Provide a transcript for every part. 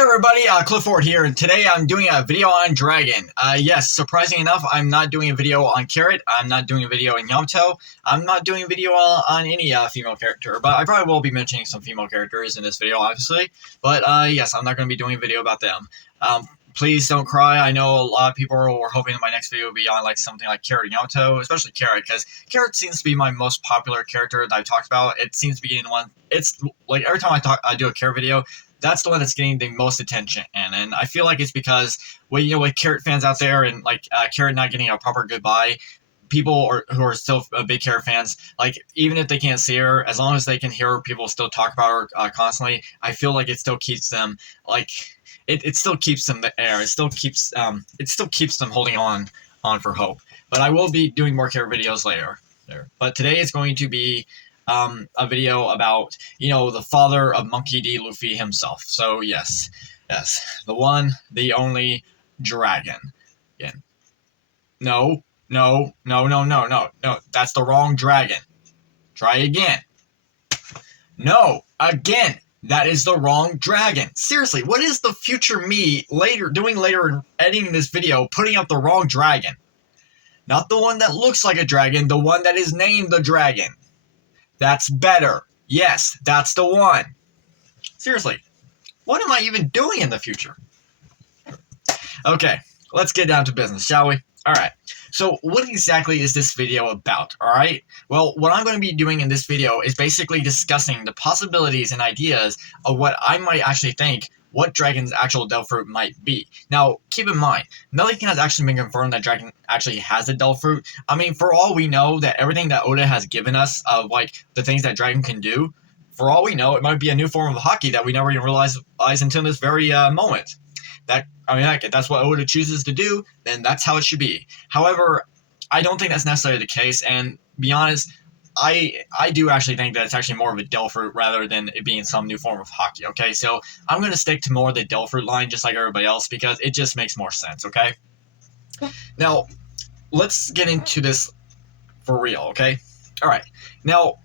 Hey everybody, Cliff Ford here, and today I'm doing a video on Dragon. Yes, surprising enough, I'm not doing a video on Carrot, I'm not doing a video on Yamato, I'm not doing a video on any female character, but I probably will be mentioning some female characters in this video, obviously. But yes, I'm not going to be doing a video about them. Please don't cry. I know a lot of people were hoping my next video would be on like something like Carrot and Yamato, especially Carrot, because Carrot seems to be my most popular character that I've talked about. It seems to be getting one. It's like every time I do a Carrot video, that's the one that's getting the most attention, and I feel like it's because, well, you know, with Carrot fans out there and like Carrot not getting a proper goodbye, people who are still big Carrot fans, like even if they can't see her, as long as they can hear people still talk about her constantly, I feel like it still keeps them like it still keeps them there. It still keeps them holding on for hope. But I will be doing more Carrot videos later. But today is going to be a video about, you know, the father of Monkey D. Luffy himself. So yes, the one, the only Dragon. Again, no, that's the wrong Dragon. Try again. No, again, that is the wrong Dragon. Seriously, what is the future me doing later editing this video, putting up the wrong Dragon? Not the one that looks like a dragon, the one that is named the Dragon. That's better. Yes, that's the one. Seriously, what am I even doing in the future? Okay, let's get down to business, shall we? Alright, so what exactly is this video about, alright? Well, what I'm going to be doing in this video is basically discussing the possibilities and ideas of what I might actually think what Dragon's actual Devil Fruit might be. Now, keep in mind, nothing has actually been confirmed that Dragon actually has a Devil Fruit. I mean, for all we know, that everything that Oda has given us of, like, the things that Dragon can do, for all we know, it might be a new form of Haki that we never even realized until this very moment. If that's what Oda chooses to do, then that's how it should be. However, I don't think that's necessarily the case, and to be honest, I do actually think that it's actually more of a Devil Fruit rather than it being some new form of Haki, okay? So I'm going to stick to more of the Devil Fruit line just like everybody else because it just makes more sense, okay? Now, let's get into this for real, okay? Alright, now,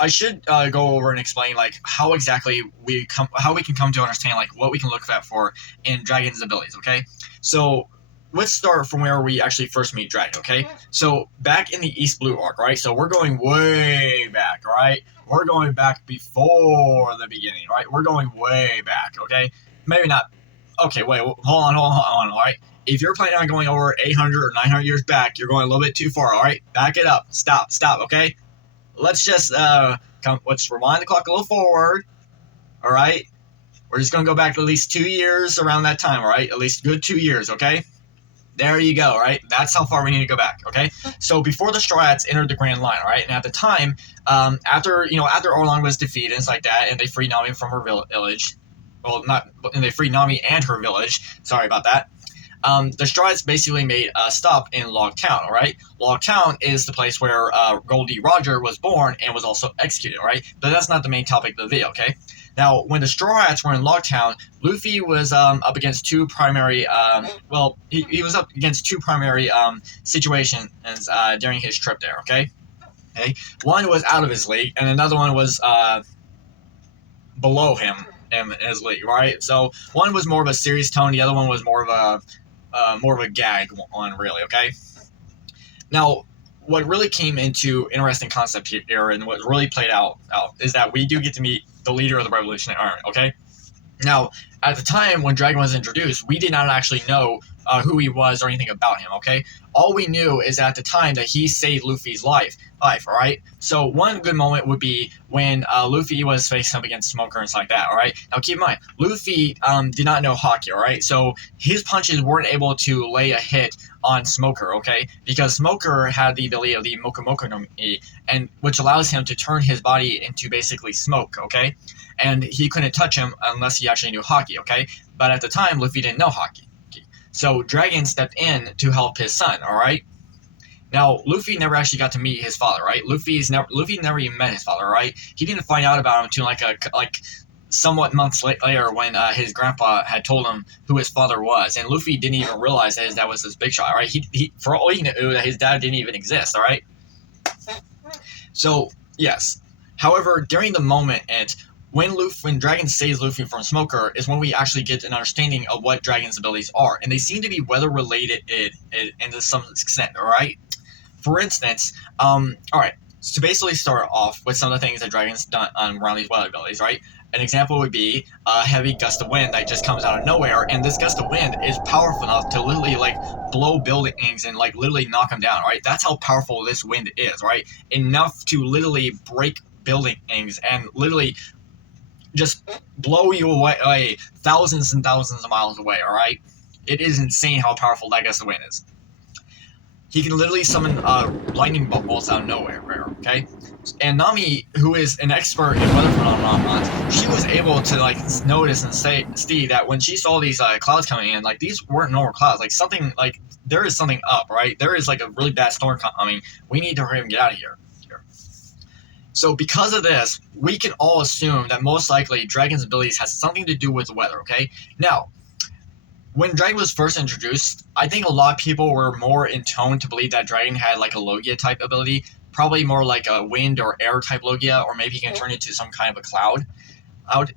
I should go over and explain like how exactly we can come to understand like what we can look for in Dragon's abilities, okay? So let's start from where we actually first meet Dragon, okay? So back in the East Blue arc, right? So we're going way back, all right? We're going back before the beginning, right? We're going way back, okay? Maybe not. Okay, wait, hold on, all right? If you're planning on going over 800 or 900 years back, you're going a little bit too far, all right? Back it up. Stop, okay? Let's just let's rewind the clock a little forward, all right? We're just going to go back at least 2 years around that time, all right? At least good 2 years, okay? There you go, right? That's how far we need to go back, okay? So before the Straw Hats entered the Grand Line, right? And at the time, after Orlong was defeated and stuff like that, and they freed Nami from her village, and they freed Nami and her village. Sorry about that. The Straw Hats basically made a stop in Log Town, all right? Log Town is the place where Goldie Roger was born and was also executed, right? But that's not the main topic of the video, okay? Now, when the Straw Hats were in Log Town, Luffy was up against two primary, he was up against two primary situations during his trip there, okay? One was out of his league, and another one was below him in his league, right? So one was more of a serious tone, the other one was more of a gag one, really, okay? Now, what really came into interesting concept here and what really played out is that we do get to meet the leader of the Revolutionary Army, okay? Now, at the time when Dragon was introduced, we did not actually know who he was or anything about him, okay? All we knew is at the time that he saved Luffy's life, all right? So one good moment would be when Luffy was facing up against Smoker and stuff like that, all right? Now keep in mind, Luffy did not know Haki, all right? So his punches weren't able to lay a hit on Smoker, okay? Because Smoker had the ability of the Moku Moku no Mi, and which allows him to turn his body into basically smoke, okay? And he couldn't touch him unless he actually knew Haki, okay? But at the time, Luffy didn't know Haki. So Dragon stepped in to help his son, all right? Now, Luffy never actually got to meet his father, right? Luffy never even met his father, right? He didn't find out about him until like somewhat months later when his grandpa had told him who his father was, and Luffy didn't even realize that his dad was this big shot, right? He for all he knew, that his dad didn't even exist, all right? So yes. However, during the moment, when Dragon saves Luffy from Smoker is when we actually get an understanding of what Dragon's abilities are, and they seem to be weather related to some extent. All right. For instance, all right. So basically, start off with some of the things that Dragon's done around these weather abilities, right? An example would be a heavy gust of wind that just comes out of nowhere, and this gust of wind is powerful enough to literally like blow buildings and like literally knock them down, right? That's how powerful this wind is, right? Enough to literally break buildings and literally just blow you away thousands and thousands of miles away, all right? It is insane how powerful that gust of wind is. He can literally summon lightning bolts out of nowhere, okay? And Nami, who is an expert in weather phenomena, she was able to like notice and see that when she saw these clouds coming in, like these weren't normal clouds. Like something like there is something up, right? There is like a really bad storm coming. We need to hurry and get out of here. So because of this, we can all assume that most likely Dragon's abilities has something to do with the weather, okay? Now, when Dragon was first introduced, I think a lot of people were more in tone to believe that Dragon had like a Logia type ability, probably more like a wind or air type Logia, or maybe he can turn into some kind of a cloud.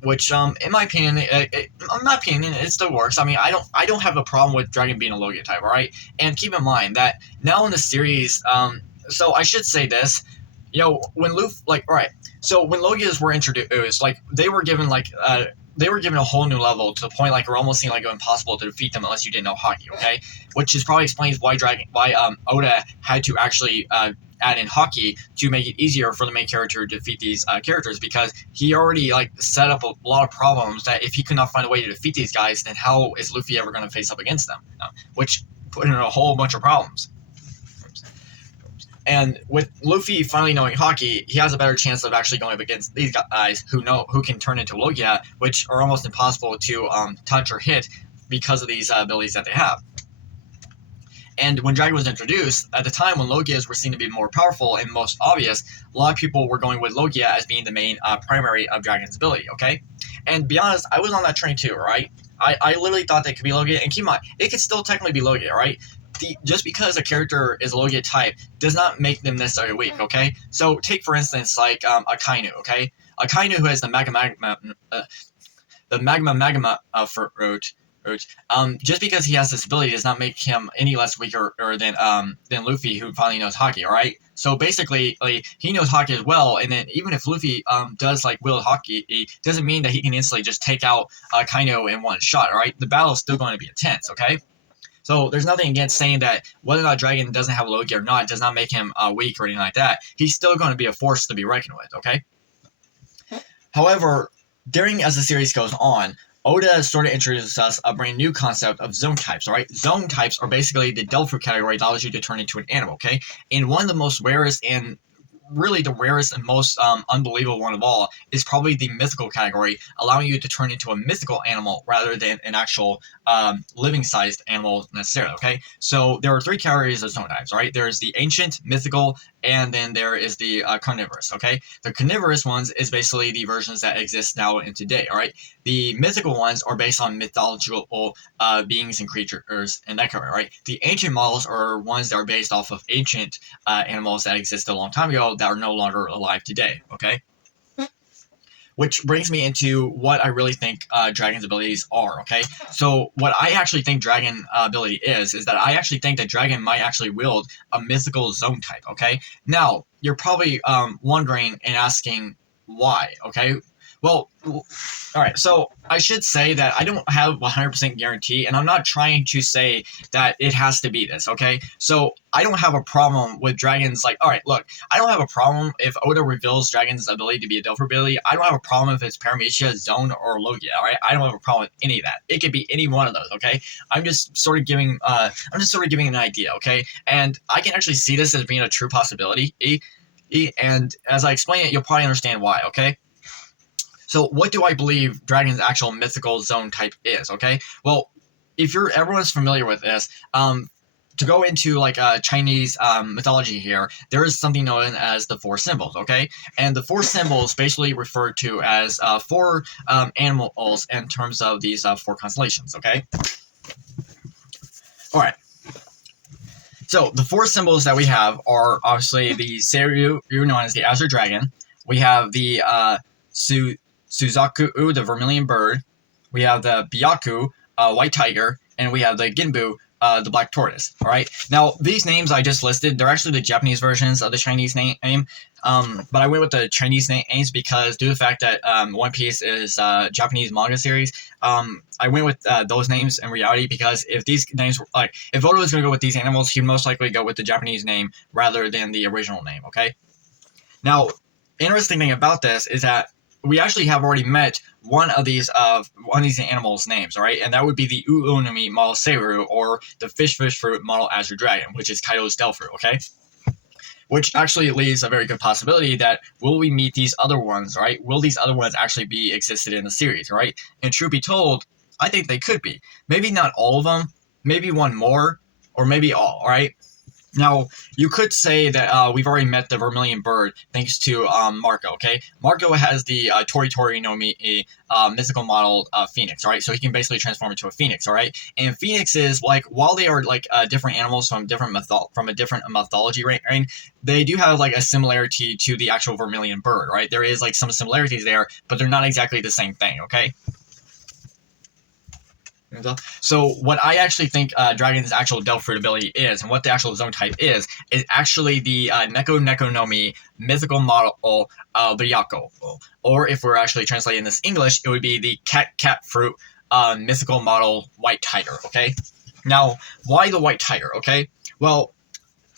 Which, in my opinion, it still works. I mean, I don't have a problem with Dragon being a Logia type, all right? And keep in mind that now in the series, so I should say this, you know, when Luffy, like, all right, so when Logias were introduced, like, they were given a whole new level to the point like it almost seemed like it was impossible to defeat them unless you didn't know Haki, okay? Which is probably explains why Oda had to actually add in Haki to make it easier for the main character to defeat these characters, because he already like set up a lot of problems that if he could not find a way to defeat these guys, then how is Luffy ever going to face up against them? Which put in a whole bunch of problems. And with Luffy finally knowing Haki, he has a better chance of actually going up against these guys who can turn into Logia, which are almost impossible to touch or hit because of these abilities that they have. And when Dragon was introduced, at the time when Logias were seen to be more powerful and most obvious, a lot of people were going with Logia as being the main primary of Dragon's ability, okay? And to be honest, I was on that train too, right? I literally thought they could be Logia, and keep in mind, it could still technically be Logia, right? Just because a character is Logia type does not make them necessarily weak, okay? So take for instance like Akainu, okay? Akainu, who has the magma fruit. Just because he has this ability does not make him any less weaker than Luffy, who finally knows Haki, all right? So basically, like, he knows Haki as well, and then even if Luffy does like wield Haki, it doesn't mean that he can instantly just take out Akainu in one shot, all right? The battle is still going to be intense, okay? So there's nothing against saying that whether or not Dragon doesn't have a Logia or not does not make him weak or anything like that. He's still going to be a force to be reckoned with, okay? However, as the series goes on, Oda sort of introduces us a brand new concept of zone types, all right? Zone types are basically the devil fruit category that allows you to turn into an animal, okay? And one of the most rarest and really the rarest and most unbelievable one of all is probably the mythical category, allowing you to turn into a mythical animal rather than an actual living-sized animal necessarily, okay? So there are three categories of zone types, right? There's the ancient, mythical, and then there is the carnivorous, okay? The carnivorous ones is basically the versions that exist now and today, all right? The mythical ones are based on mythological beings and creatures and that kind of, right? The ancient models are ones that are based off of ancient animals that existed a long time ago that are no longer alive today, okay? Which brings me into what I really think Dragon's abilities are, okay? So what I actually think Dragon ability is that I actually think that Dragon might actually wield a mythical zone type, okay? Now, you're probably wondering and asking why, okay? Well, all right, so I should say that I don't have 100% guarantee, and I'm not trying to say that it has to be this, okay? So I don't have a problem with Dragon's, like, all right, look, I don't have a problem if Oda reveals Dragon's ability to be a Delphi ability. I don't have a problem if it's Paramecia, Zone, or Logia, all right? I don't have a problem with any of that. It could be any one of those, okay? I'm just sort of giving an idea, okay? And I can actually see this as being a true possibility, and as I explain it, you'll probably understand why, okay? So what do I believe Dragon's actual mythical zone type is, okay? Well, if everyone's familiar with this, to go into like Chinese mythology here, there is something known as the four symbols, okay? And the four symbols basically refer to as four animals in terms of these four constellations, okay? All right. So the four symbols that we have are obviously the Seiryu, known as the Azure Dragon. We have the Suzaku, the vermilion bird. We have the Byaku, white tiger, and we have the Ginbu, the black tortoise. All right. Now these names I just listed, they're actually the Japanese versions of the Chinese name. But I went with the Chinese names because due to the fact that One Piece is a Japanese manga series, I went with those names in reality because if these names were like, if Oda was going to go with these animals, he'd most likely go with the Japanese name rather than the original name. Okay. Now, interesting thing about this is that we actually have already met one of these animals' names, all right, and that would be the Uonomi model Seiru, or the fish fruit model Azure Dragon, which is Kaido's Devil Fruit, okay? Which actually leaves a very good possibility that will we meet these other ones, right? Will these other ones actually be existed in the series, right? And truth be told, I think they could be. Maybe not all of them, maybe one more, or maybe all, right? Now, you could say that we've already met the Vermilion Bird thanks to Marco, okay? Marco has the Tori Tori no Mi mythical model Phoenix, all right? So he can basically transform into a Phoenix, all right? And Phoenixes, like, while they are, like, different animals from a different mythology reign, they do have, like, a similarity to the actual Vermilion Bird, right? There is, like, some similarities there, but they're not exactly the same thing, okay? So what I actually think Dragon's actual Devil Fruit ability is, and what the actual zone type is actually the Neko no Mi mythical model Byaku. Or if we're actually translating this English, it would be the Cat Fruit mythical model White Tiger, okay? Now, why the White Tiger, okay? Well,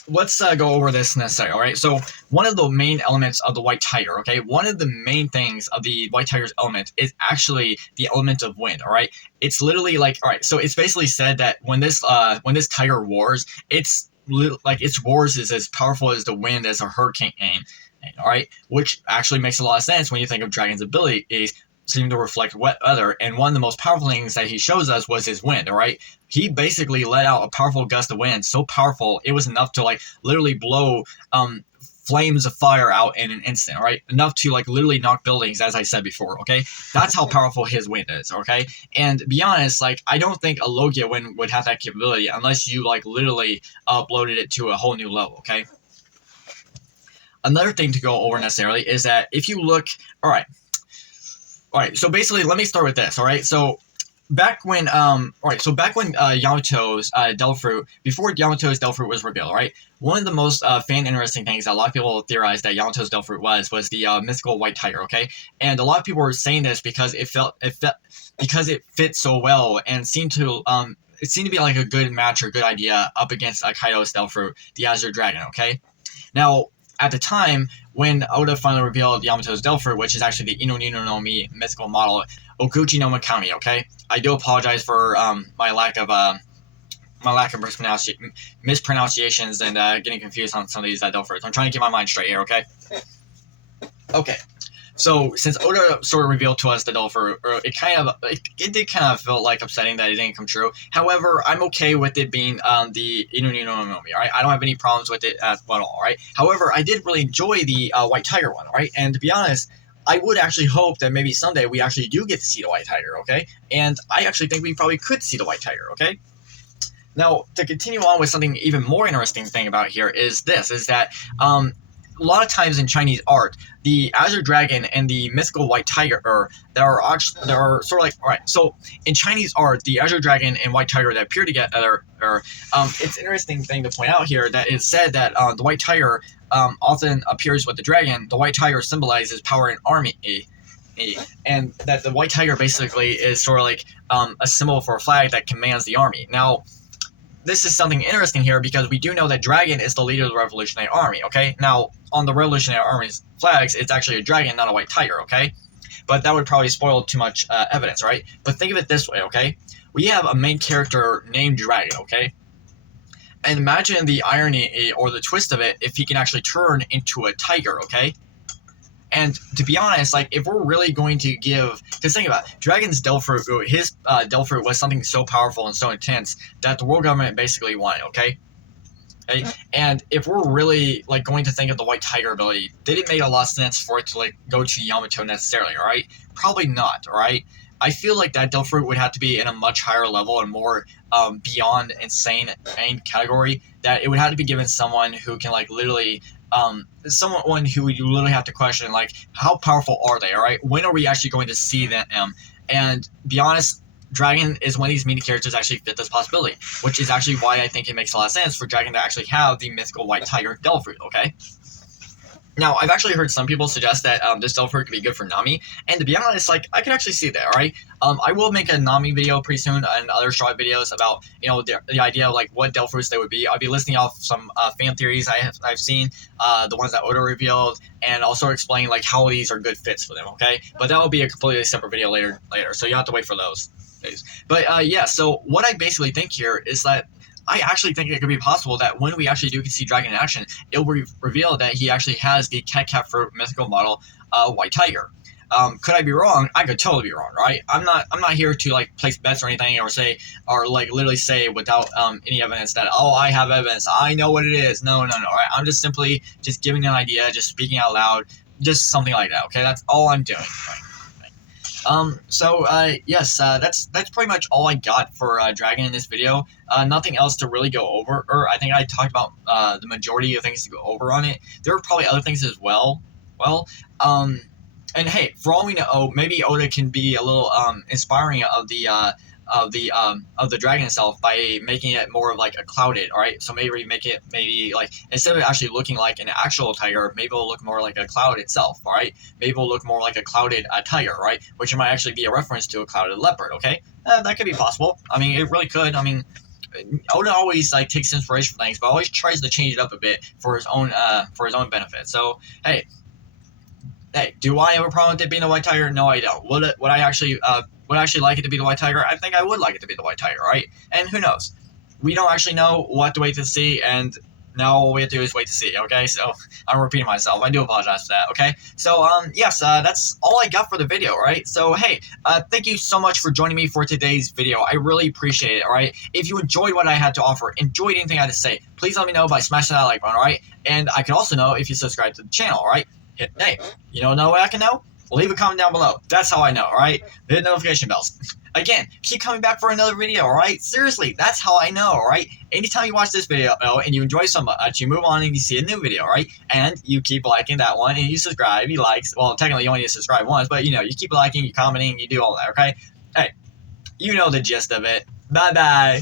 let's go over this necessarily, all right? So one of the main elements of the White Tiger, okay? One of the main things of the White Tiger's element is actually the element of wind, all right? It's literally like, all right, so it's basically said that when this tiger roars, its roars is as powerful as the wind as a hurricane, all right? Which actually makes a lot of sense when you think of Dragon's abilities seem to reflect wet weather, and one of the most powerful things that he shows us was his wind, all right? He basically let out a powerful gust of wind, so powerful it was enough to, like, literally blow flames of fire out in an instant, all right? Enough to, like, literally knock buildings, as I said before, okay? That's how powerful his wind is, okay? And to be honest, like, I don't think a Logia wind would have that capability unless you, like, literally uploaded it to a whole new level, okay? Another thing to go over necessarily is that if you look, all right, so basically, let me start with this, all right? So back when Yamato's Devil Fruit, before Yamato's Devil Fruit was revealed, right? One of the most interesting things that a lot of people theorized that Yamato's Devil Fruit was the mythical White Tiger, okay? And a lot of people were saying this because it fit so well and seemed to be like a good match or good idea up against Kaido's Devil Fruit, the Azure Dragon, okay? Now, at the time, when Oda finally revealed Yamato's Devil Fruit, which is actually the Inonino no Mi mythical model, Okuchi no Makami, okay? I do apologize for my lack of mispronunciations and getting confused on some of these Devil Fruits. I'm trying to get my mind straight here, okay? Okay. So since Oda sort of revealed to us the Devil Fruit, it did kind of feel like upsetting that it didn't come true. However, I'm okay with it being the Inunino no Mi, right? I don't have any problems with it at all, right? However, I did really enjoy the White Tiger one, right? And to be honest, I would actually hope that maybe someday we actually do get to see the White Tiger, okay? And I actually think we probably could see the White Tiger, okay? Now, to continue on with something even more interesting thing about here is that a lot of times in Chinese art, the Azure Dragon and the mythical White Tiger there are sort of like, all right, so in Chinese art, the Azure Dragon and White Tiger that appear together it's an interesting thing to point out here that it's said that the White Tiger often appears with the dragon. The White Tiger symbolizes power and army, and that the White Tiger basically is sort of like a symbol for a flag that commands the army. Now, this is something interesting here because we do know that Dragon is the leader of the Revolutionary Army, okay? Now, on the Revolutionary Army's flags, it's actually a dragon, not a white tiger, okay? But that would probably spoil too much evidence, right? But think of it this way, okay? We have a main character named Dragon, okay? And imagine the irony or the twist of it if he can actually turn into a tiger, okay? And to be honest, like, if we're really going to give, because think about it, Dragon's Devil Fruit, his Devil Fruit was something so powerful and so intense that the world government basically wanted, okay? And if we're really, like, going to think of the White Tiger ability, did it make a lot of sense for it to, like, go to Yamato necessarily, all right? Probably not, all right? I feel like that Devil Fruit would have to be in a much higher level and more beyond insane category, that it would have to be given someone who can, like, literally someone who you literally have to question, like, how powerful are they? All right, when are we actually going to see them? And be honest, Dragon is one of these mini characters that actually fit this possibility, which is actually why I think it makes a lot of sense for Dragon to actually have the mythical white tiger Delphoid. Okay. Now, I've actually heard some people suggest that this Delphoid could be good for Nami, and to be honest, like, I can actually see that, alright? I will make a Nami video pretty soon and other short videos about, the idea of, like, what Delphoids they would be. I'll be listing off some fan theories I've seen, the ones that Oda revealed, and also explain, like, how these are good fits for them, okay? But that will be a completely separate video later, so you'll have to wait for those. But, yeah, so what I basically think here is that I actually think it could be possible that when we actually do see Dragon in action, it will reveal that he actually has the Cat for mythical model White Tiger. Could I be wrong? I could totally be wrong, right? I'm not here to like place bets or anything or like literally say without any evidence that I have evidence, I know what it is. No, right? I'm just simply just giving an idea, just speaking out loud, just something like that. Okay, that's all I'm doing. Right? Yes, that's pretty much all I got for Dragon in this video. Nothing else to really go over, or I think I talked about the majority of things to go over on it. There are probably other things as well. And hey, for all we know, maybe Oda can be a little inspiring of the dragon itself by making it more of like a clouded, all right? So maybe make it like instead of actually looking like an actual tiger, maybe it'll look more like a cloud itself, all right? Maybe it'll look more like a clouded tiger, right? Which might actually be a reference to a clouded leopard, okay? That could be possible. I mean, it really could. I mean, Oda always like takes inspiration from things, but always tries to change it up a bit for his own benefit. So hey, do I have a problem with it being the white tiger? No, I don't. Would I actually like it to be the white tiger? I think I would like it to be the white tiger, right? And who knows? We don't actually know. We'll have to wait to see, and now all we have to do is wait to see, okay? So I'm repeating myself. I do apologize for that, okay? So, yes, that's all I got for the video, right? So, hey, thank you so much for joining me for today's video. I really appreciate it, all right? If you enjoyed what I had to offer, enjoyed anything I had to say, please let me know by smashing that like button, all right? And I can also know if you subscribe to the channel, all right? Hey, you don't know what I can know? Leave a comment down below. That's how I know, alright? Hit notification bells. Again, keep coming back for another video, alright? Seriously, that's how I know, alright? Anytime you watch this video and you enjoy so much, you move on and you see a new video, alright? And you keep liking that one and you subscribe, you like. Well, technically you only need to subscribe once, but you keep liking, you commenting, you do all that, okay? Hey, you know the gist of it. Bye-bye.